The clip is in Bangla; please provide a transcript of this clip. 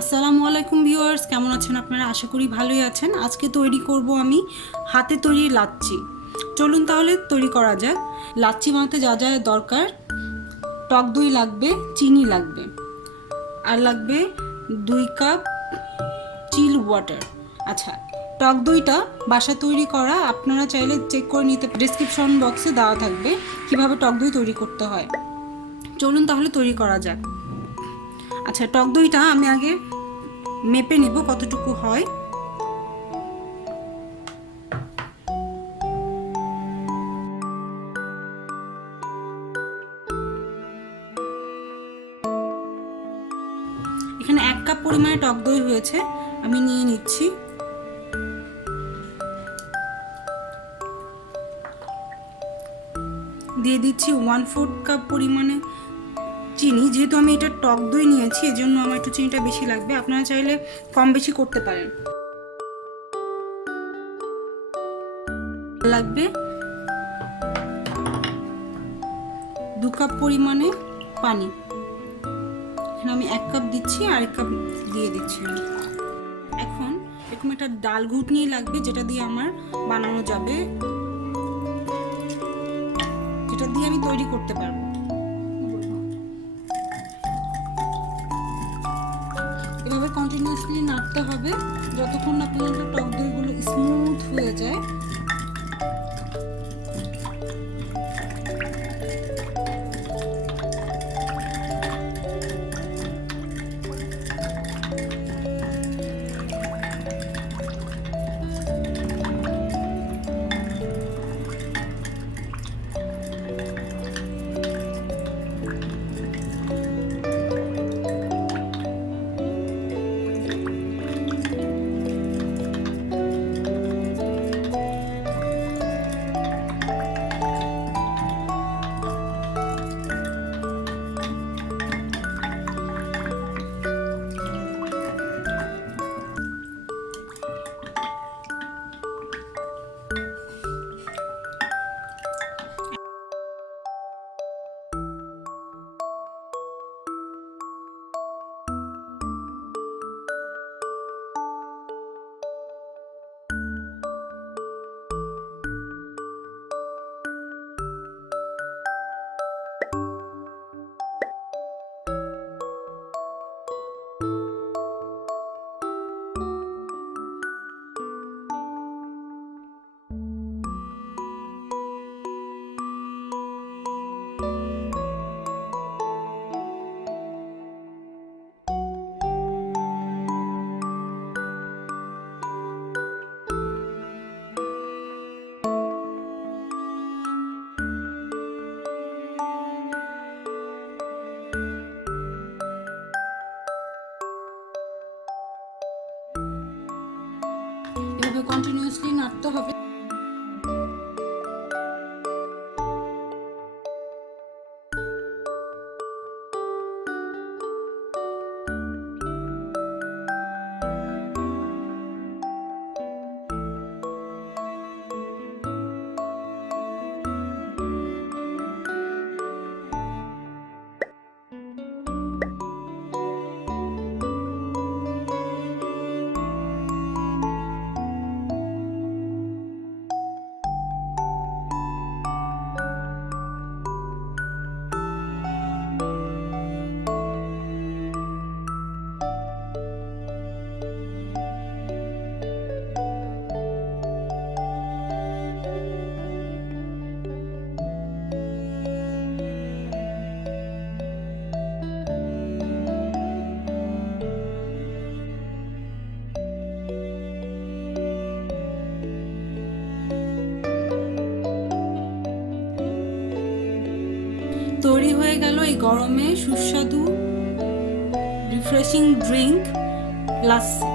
আসসালামু আলাইকুম ভিউয়ার্স, কেমন আছেন আপনারা? আশা করি ভালোই আছেন। আজকে তৈরি করব আমি হাতে তৈরি লাচ্ছি। চলুন তাহলে তৈরি করা যাক। লাচ্ছি বানাতে যা যা দরকার: টক দই লাগবে, চিনি লাগবে, আর লাগবে 2 কাপ চিল ওয়াটার। আচ্ছা, টক দইটা বাসায় তৈরি করা, আপনারা চাইলে চেক করে নিতে, ডেসক্রিপশন বক্সে দেওয়া থাকবে কিভাবে টক দই তৈরি করতে হয়। চলুন তাহলে তৈরি করা যাক। আচ্ছা, টক দইটা আমি আগে মেপে নিব কতটুকু হয়। এখানে 1 কাপ পরিমাণে টক দই হয়েছে, আমি নিয়ে নিচ্ছি। দিয়ে দিচ্ছি 1/4 কাপ পরিমাণে চিনি। যেহেতু আমি এটা টক দই নিয়েছি, এজন্য আমার একটু চিনিটা বেশি লাগবে, আপনারা চাইলে কম বেশি করতে পারেন। লাগবে 2 কাপ পরিমাণে পানি। এখানে আমি 1 কাপ দিচ্ছি, আর 1 কাপ দিয়ে দিচ্ছি। এখন এরকম একটা ডাল ঘুটনি লাগবে, যেটা দিয়ে আমার বানানো যাবে, যেটা দিয়ে আমি তৈরি করতে পারবো। এভাবে কন্টিনিউয়াসলি নাড়তে হবে যতক্ষণ না পর্যন্ত টক দইগুলো স্মুথ হয়ে যায়। এভাবে কন্টিনিউয়াসলি নাড়তে হবে। তৈরি হয়ে গেল এই গরমে সুস্বাদু রিফ্রেশিং ড্রিঙ্ক লাস্সি।